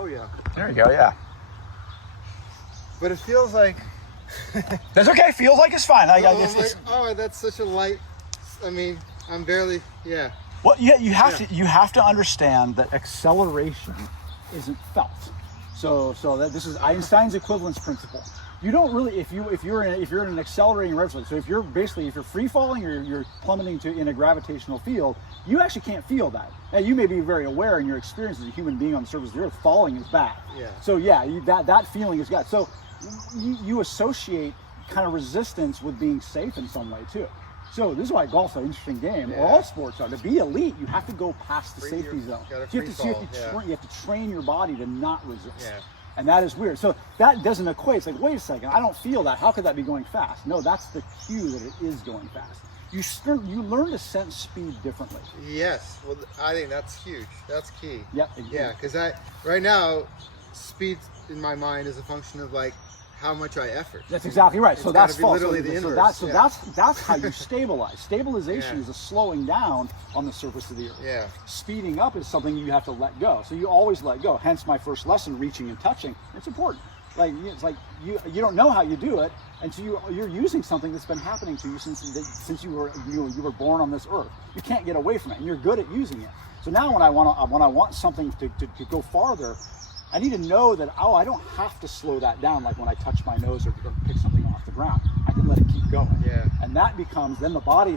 Oh yeah. There you go. Yeah. But it feels like. That's okay. Feels like it's fine. Oh, that's such a light. I mean, I'm barely. Yeah. Well, you have to understand that acceleration isn't felt. So that this is Einstein's equivalence principle. You don't really, if you're in an accelerating rate. So if you're free falling or you're plummeting in a gravitational field, you actually can't feel that. Now, you may be very aware in your experience as a human being on the surface of the earth, falling is bad. Yeah. So yeah, that feeling is bad. So you associate kind of resistance with being safe in some way too. So this is why golf's an interesting game, or all sports are. To be elite, you have to go past the safety zone. You have to train your body to not resist. Yeah. And that is weird. So that doesn't equate. It's like, wait a second, I don't feel that. How could that be going fast? No, that's the cue that it is going fast. You learn to sense speed differently. Yes. Well, I think that's huge. That's key. Yep. Yeah, because right now, speed in my mind is a function of like how much I effort. That's exactly right. So that's false. Literally the inverse. That's how you stabilize. Stabilization is a slowing down on the surface of the earth. Yeah. Speeding up is something you have to let go. So you always let go. Hence my first lesson, reaching and touching. It's important. Like it's like you don't know how you do it, and so you're using something that's been happening to you since you were born on this earth. You can't get away from it, and you're good at using it. So now when I want something to go farther, I need to know that, I don't have to slow that down like when I touch my nose or pick something off the ground. I can let it keep going. Yeah. And that becomes, then the body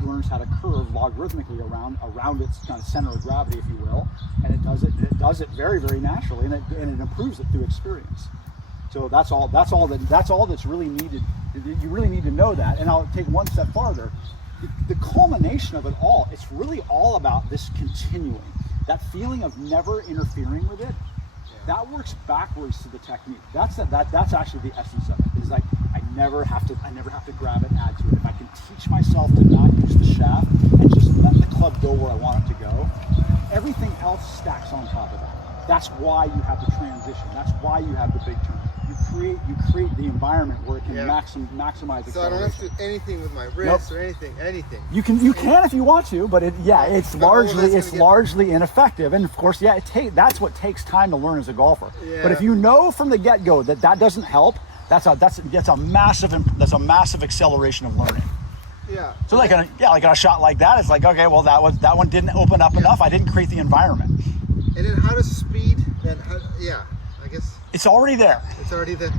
learns how to curve logarithmically around its kind of center of gravity, if you will. And it does it very, very naturally, and it improves it through experience. So that's all that's really needed. You really need to know that. And I'll take one step farther. The culmination of it all, it's really all about this continuing. That feeling of never interfering with it. That works backwards to the technique. That's actually the essence of it. Is like I never have to grab it, add to it. If I can teach myself to not use the shaft and just let the club go where I want it to go, everything else stacks on top of that. That's why you have the transition. That's why you have the big turn. You create the environment where it can maximize acceleration. So I don't have to do anything with my wrist or anything. You can if you want to, but it's largely ineffective. And of course, that's what takes time to learn as a golfer. Yeah. But if you know from the get-go that doesn't help, that's a massive acceleration of learning. Yeah. So like on a shot like that, it's like, okay, well that one didn't open up enough. I didn't create the environment. And then how does speed? I guess it's already there. It's already there.